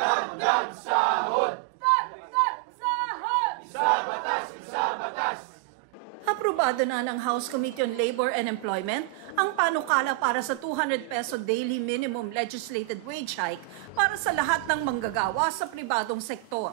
Dagdag sahod! Dagdag sahod! Isa batas, isa batas! Aprobado na ng House Committee on Labor and Employment ang panukala para sa 200 peso daily minimum legislated wage hike para sa lahat ng manggagawa sa pribadong sektor.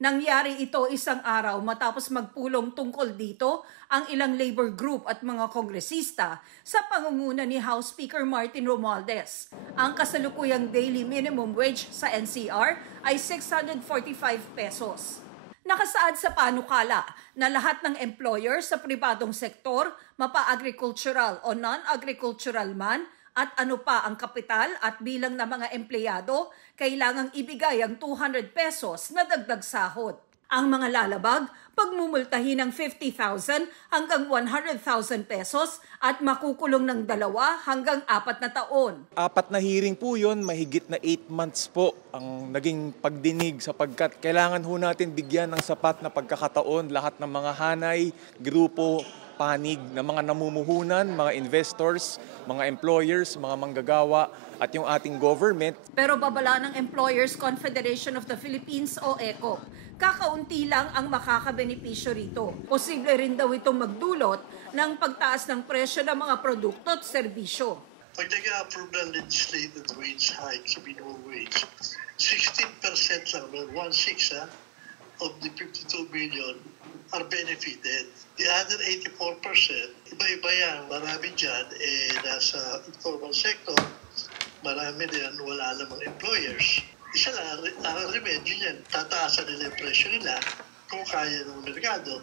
Nangyari ito isang araw matapos magpulong tungkol dito ang ilang labor group at mga kongresista sa pangunguna ni House Speaker Martin Romualdez. Ang kasalukuyang daily minimum wage sa NCR ay 645 pesos. Nakasaad sa panukala na lahat ng employer sa pribadong sektor, mapa-agricultural o non-agricultural man, at ano pa ang kapital at bilang ng mga empleyado, kailangang ibigay ang 200 pesos na dagdag sahod. Ang mga lalabag, pagmumultahin ng 50,000 hanggang 100,000 pesos at makukulong ng 2 hanggang 4 na taon. 4 na hearing po yun, mahigit na 8 months po ang naging pagdinig sapagkat kailangan ho natin bigyan ng sapat na pagkakataon lahat ng mga hanay, grupo, panig ng mga namumuhunan, mga investors, mga employers, mga manggagawa at yung ating government. Pero babala ng Employers Confederation of the Philippines o ECO, kakaunti lang ang makakabenepisyo rito. Posible rin daw itong magdulot ng pagtaas ng presyo ng mga produkto at serbisyo. Pag nag-approve ng legislated wage hike sa minimum wage, 16% lang, 1/6 of the 52 million are benefited. The other 84%, iba-iba yan. Marami dyan, nasa informal sector, marami din wala namang employers. Isa lang, ang remedyo niyan, tataasan nila yung presyo nila kung kaya ng merkado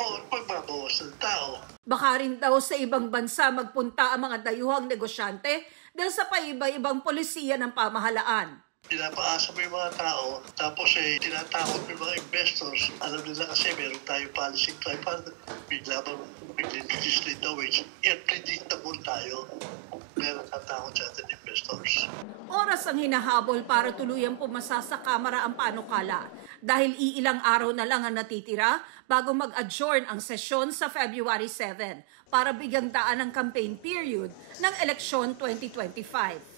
o pagbabawas ng tao. Baka rin daw sa ibang bansa magpunta ang mga dayuhang negosyante dahil sa paiba-ibang polisiya ng pamahalaan. Pinapaasa mo yung mga tao, tapos tinatakot mo yung mga investors. Alam nila kasi meron tayong policy tripartite, bigla legislate the wage, predictable tayo. Meron katakot sa ating investors. Oras ang hinahabol para tuluyang pumasa sa Kamara ang panukala dahil iilang araw na lang ang natitira bago mag-adjourn ang sesyon sa February 7 para bigyang daan ang campaign period ng eleksyon 2025.